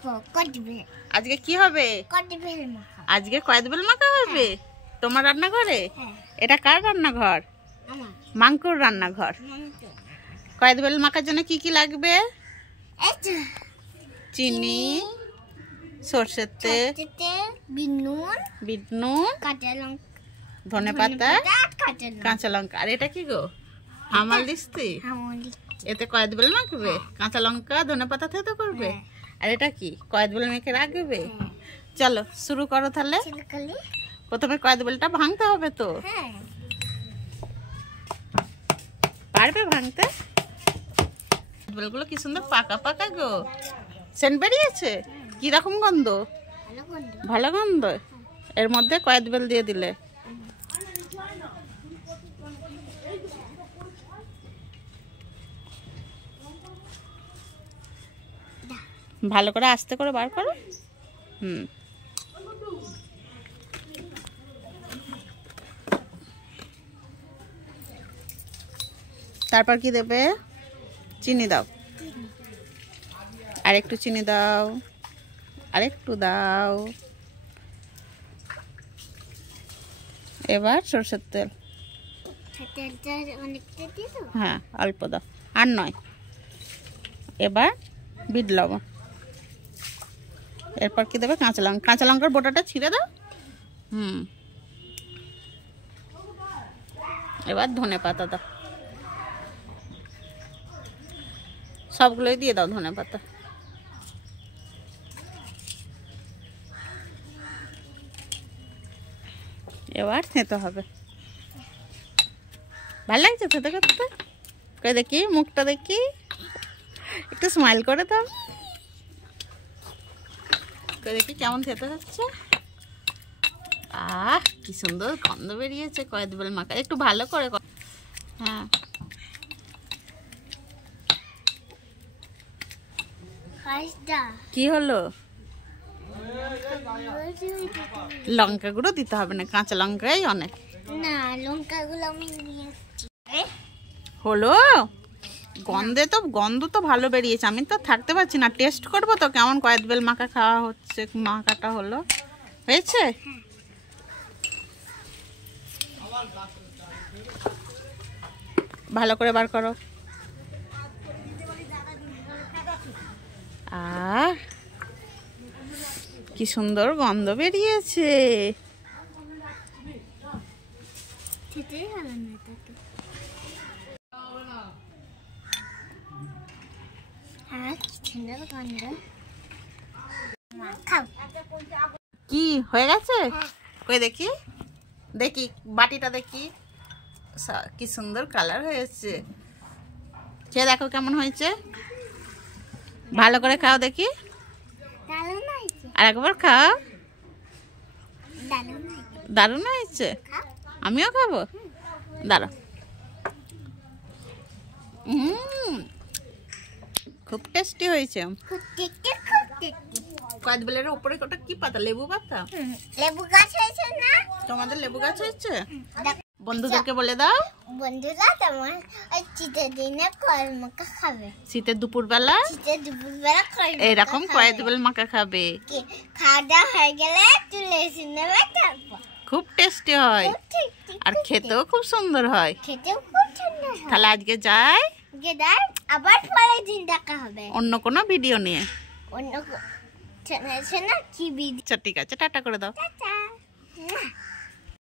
দেখো কদবেল। আজকে কি হবে? কদবেল মাখা। আজকে কদবেল মাখা হবে তোমার রান্নাঘরে? এটা কার রান্নাঘর? আমার। মাঙ্কুর রান্নাঘর। কদবেল মাখার জন্য কি কি লাগবে? চিনি, সরষের তেল, বিট নুন, কাঁচা লঙ্কা, ধনেপাতা, কাঁচা লঙ্কা। আর এটা কি গো? হামাল দিস্তি। এতে কদবেল মাখবে? কাঁচা লঙ্কা ধনেপাতা থেকে করবে? আর এটা কি কদবেল মেখে রাখবে? চলো শুরু করো তাহলে। প্রথমে কদবেলটা ভাঙতে হবে তো। পারবে ভাঙতে? কদবেলগুলো কি সুন্দর পাকা পাকা গো। সেন্ট বেরিয়েছে? কি রকম গন্ধ? ভালো গন্ধ। এর মধ্যে কদবেল দিয়ে দিলে। ভালো করে আস্তে করে বার করো। তারপর কি দেবে? চিনি দাও, আর একটু চিনি দাও, আর একটু দাও। এবার সরষের তেল। হ্যাঁ অল্প দাও, আর নয়। এবার বিট লবণ। এরপর কি দেবে? কাঁচা লঙ্কা। কাঁচা লঙ্কার বোটাটা ছিঁড়ে দাও। এবার ধনেপাতা দাও। সবগুলোই দিয়ে দাও ধনেপাতা। এবার খেতে হবে। ভালো লাগছে খেতে করতে? কই দেখি মুখটা দেখি, একটু স্মাইল করে দাও। কই দেখি কেমন খেতে হচ্ছে। আহ কি সুন্দর গন্ধ বেরিয়েছে কদবেল মাখা। একটু ভালো করে। হ্যাঁ কি হলো? লঙ্কা গুঁড়ো দিতে হবে না, কাঁচা লঙ্কাই অনেক। না লঙ্কা গুলো আমি হলো। গন্ধ তো ভালো বেরিয়েছে। আমি তো থাকতে পারছি না। টেস্ট করবো তো কেমন কদবেল মাখা খাওয়া হচ্ছে। মাখাটা হলো হয়েছে। ভালো করে বার করো। আহ কি সুন্দর গন্ধ বেরিয়েছে। কি হয়ে গেছে? কই দেখি, দেখি বাটিটা দেখি। কি সুন্দর কালার হয়েছে। খেয়ে দেখো কেমন হয়েছে। ভালো করে খাও দেখি। আর একবার খাও। দারুণ হয়েছে। আমিও খাবো। দাঁড়াও। খুব টেস্টি হয়েছে। কদবেলের উপরে ওটা কি পাতা? লেবু পাতা। লেবু গাছ হয়েছে না? তোমাদের লেবু গাছ হয়েছে? বন্ধুদেরকে বলে দাও। বন্ধুরা তোমার ওই শীতের দিনে কদবেল মাখা খাবে। শীতের দুপুরবেলা এরকম কদবেল মাখা খাবে। খাওয়া দাওয়া হয়ে গেলে চলে এসে নেবে। খুব টেস্টি হয় আর খেতেও খুব সুন্দর হয়। খেতেও খুব সুন্দর হয়। তাহলে আজকে যাই। আবার পরের দিন দেখা হবে অন্য কোনো ভিডিও নিয়ে। অন্য কি ভিডিও। ঠিক আছে, টাটা করে দাও। টাটা।